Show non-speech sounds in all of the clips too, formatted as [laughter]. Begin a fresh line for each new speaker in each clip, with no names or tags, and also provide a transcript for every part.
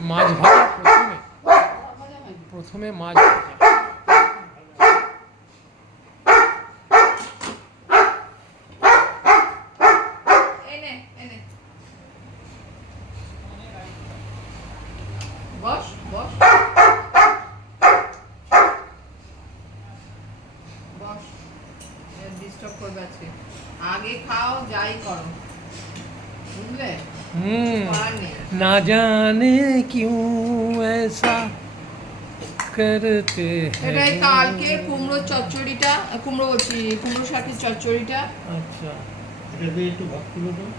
মাছ ভাজা প্রথমে। প্রথমে মাছ
আগে খাও যাই করো। বুঝলে?
হুম
করার নেই
না জানে কিউ ऐसा करते हैं
এটাই কালকে কুমড়ো চচ্চড়িটা কুমড়ো বলছি কুমড়ো শাকের চচ্চড়িটা
আচ্ছা
এটা দিয়ে একটু ভাত তুলে দাও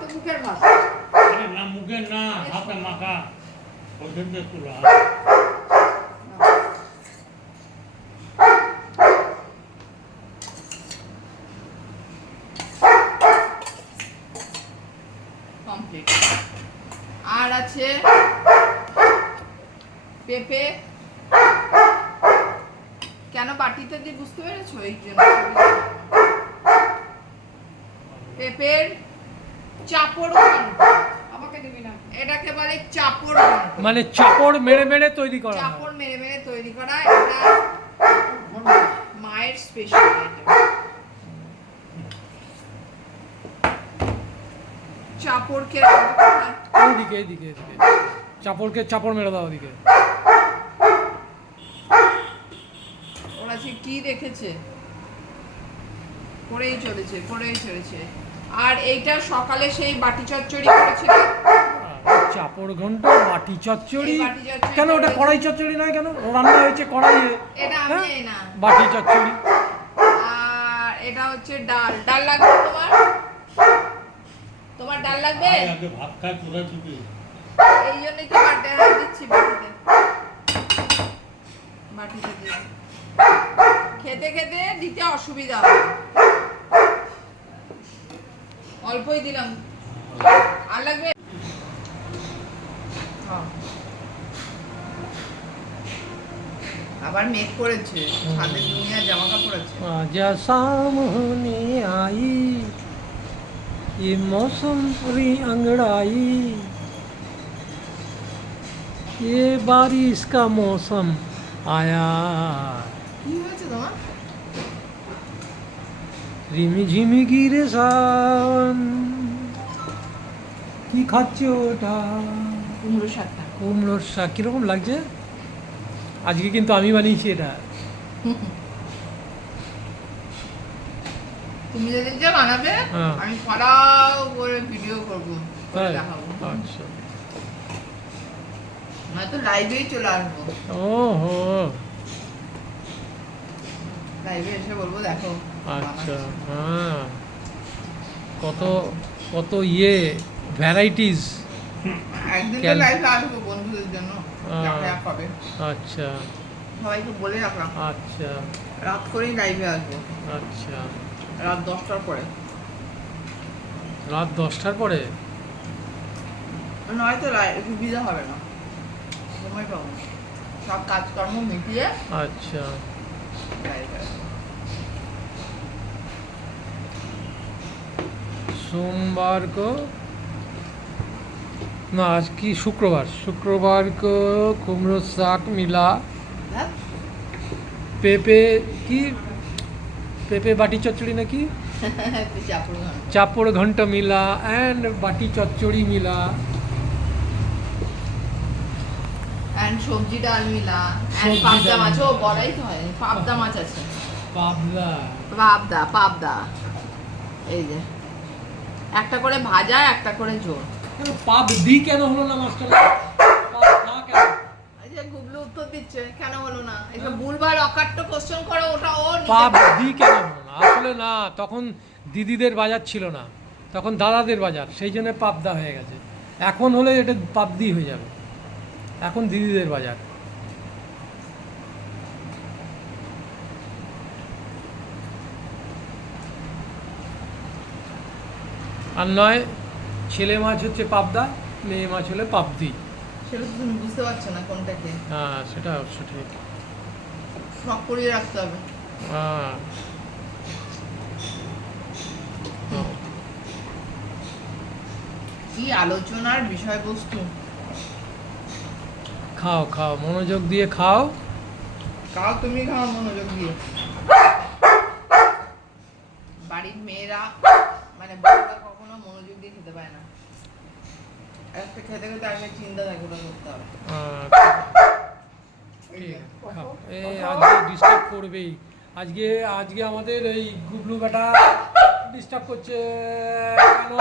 তো মুখের ভাত
আরে না মুখে না হাতে মাখা ওদের দিয়ে তুলো
আর আছে পেঁপে। কেন বাটিতে দিয়ে বুঝতে পেরেছ এই জন্য পেঁপের চাপড়
আমাকে দিবি না।
এটাকে বলে চাপড়
মানে চাপড় মেরে মেরে তৈরি করা।
চাপড় মেরে মেরে তৈরি করা। এটা মায়ের স্পেশাল চাপড়কে রাখব কোথায়?
এইদিকে এইদিকে এইদিকে। চাপড়কে চাপড় মেরে দাও ওদিকে।
ওরা যে কি দেখেছে? করেই চলেছে করেই চলেছে। আর এইটা সকালে সেই বাটি চচ্চড়ি করেছিল?
চাপড় ঘন্ট বাটি চচ্চড়ি।
এই বাটি চচ্চড়ি
কেন ওটা কড়াই চচ্চড়ি নয় কেন? রান্না হয়েছে কড়াইয়ে।
এটা আমি
হ্যাঁ?
না।
বাটি চচ্চড়ি।
আর এটা হচ্ছে ডাল। ডাল লাগবে তোমার? তোমার ডাল লাগবে?
আগে ভাত খাই পুরো টুপি
এই জন্যই তো বাটে হাত দিচ্ছি বাটিতে। বাটিতে দিয়ে খেতে খেতে দিতে অসুবিধা অল্পই দিলাম। আর লাগবে? হ্যাঁ। আবার মেক করেছে সাথে দুনিয়া জামা কাপড় আছে।
আজা সামনে আই। ये मौसम पूरी अंगड़ाई ये बारिश का मौसम आया রিমি ঝিমি গিরে সান কি খাচ্ছে ওটা
কুমড়োর শাকটা
কুমড়োর শাক কীরকম লাগছে আজকে কিন্তু আমি বানিয়েছি এটা
তুমি যেদিন যা বানাবে
হ্যাঁ।
আমি ফটাও করে ভিডিও করব করে দেখাবো।
আচ্ছা।
নয়তো লাইভেই চলে আসব।
ওহো।
লাইভে এসে বলব দেখো
আচ্ছা। হ্যাঁ। কত কত ইয়ে ভ্যারাইটিস
একদিন তো লাইভে আসব বন্ধুদের জন্য
আচ্ছা।
সবাইকে বলে রাখলাম।
আচ্ছা।
রাত করেই লাইভে আসব।
আচ্ছা।
রাত দশটার পরে।
রাত দশটার পরে?
নয়তো সুবিধা হবে না। সময় পাবো সব কাজকর্ম মিটিয়ে
আচ্ছা। সোমবার কো না আজ কি? শুক্রবার। শুক্রবার কো
কুমড়ো
শাক মিলা। পেঁপে কি? পেঁপে বাটি চচ্চড়ি
নাকি? [laughs] চাপড় ঘন্ট
মিলা
অ্যান্ড বাটি চচ্চড়ি মিলা। অ্যান্ড
সবজি ডাল
মিলা। পাবদা
মাছও
বলাই তো হয়। পাবদা মাছ আছে।
পাবদা।
পাবদা পাবদা। এই যে। একটা করে ভাজা একটা করে ঝোল।
পাবদি কেন হলো না
মাছটা? দিচ্ছে কেন হলো না? এইসব ভুলভাল অকাট্য কোশ্চেন করো ওটা ও নিজে
দি কেন হলো না? আসলে না তখন দিদিদের বাজার ছিল না। তখন দাদাদের বাজার সেই জন্য পাবদা হয়ে গেছে। এখন হলে এটা পাবদি হয়ে যাবে। এখন দিদিদের বাজার। আর নয় ছেলে মাছ হচ্ছে পাবদা মেয়ে মাছ হলে পাবদি।
সেটা তুমি বুঝতে পারছ না কোনটাকে।
হ্যাঁ সেটা অবশ্য ঠিক।
শখ করিয়ে রাখতে হবে।
হ্যাঁ।
কি আলোচনার বিষয়বস্তু?
খাও খাও মনোযোগ দিয়ে খাও।
কাও তুমি খাও মনোযোগ দিয়ে। বাড়ির মেয়েরা মানে বউরা কখনো মনোযোগ দিয়ে খেতে পায় না। একটা খেতে খেতে আগে চিন্তা করতে হবে।
এই আজকে ডিস্টার্ব করবেই। আজকে আজকে আমাদের এই গুবলু বেটা ডিস্টার্ব করছে। কেন?